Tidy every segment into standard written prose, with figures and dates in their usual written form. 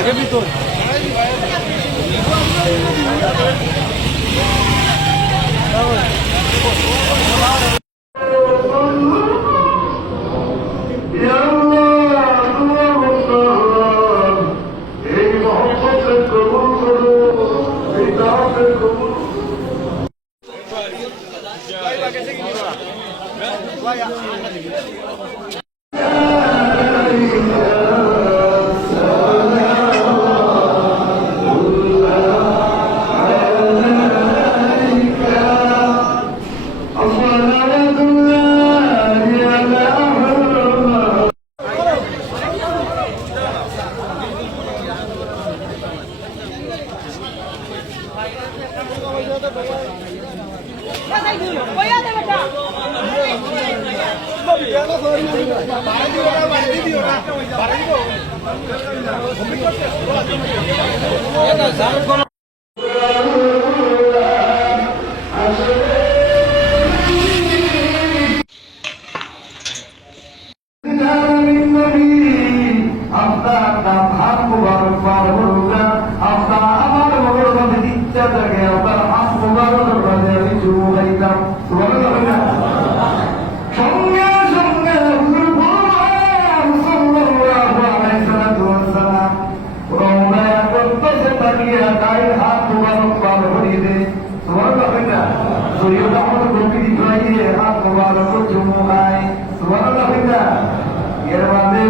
আগে ভিতর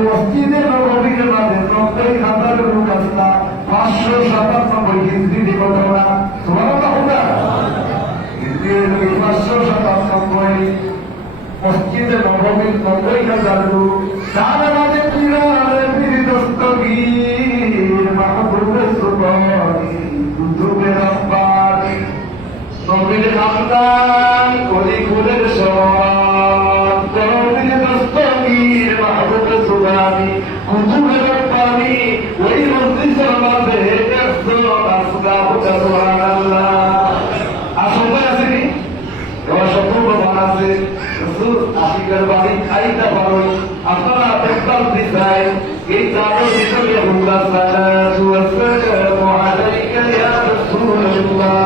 মসজিদের নববীর মাঝে 90,000 লোক আসলা 597 হিজরি ঘটনা সুবহানাল্লাহ হিজরি 597 মসজিদে নববীর 90,000 লোক তার মাঝে পিরানের দস্তগীর মাহবুবে সুবহানি কুতুবে রব্বানি নবীর খানদান কলিকুলের সওয়াব নবীর দস্তগীর মাহবুবে সুবহানি কুতুবে রব্বানি ওই মসজিদের মাঝে 100 আসলাম সুবহানাল্লাহ আসলে আসেনি সম্পূর্ণ আছে রসুল আশিকের বাড়ি খাইতে পারো আপনারা দেখতাম দিতাই এই চাদর ভিতরে হুদা সালাতু ওয়াসসালামু আলাইকা ইয়া রাসূলুল্লাহ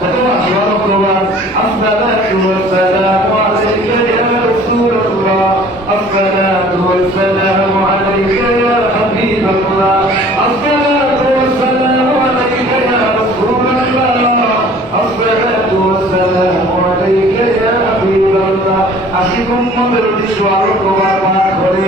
ফতোয়া সুবহানাল্লাহ আসসালাতু ওয়াসসালামু আলাইকা ইয়া রাসূলুল্লাহ আসসালাতু ওয়াসসালামু আলাইকা ইয়া হাবিবাল্লাহ আসসালাতু ওয়াসসালামু আলাইকা ইয়া রাসূলুল্লাহ আসসালাতু ওয়াসসালামু আলাইকা ইয়া হাবিবাল্লাহ আশিক উম্মতের উদ্দেশ্য আরো প্রবার পাঠ করে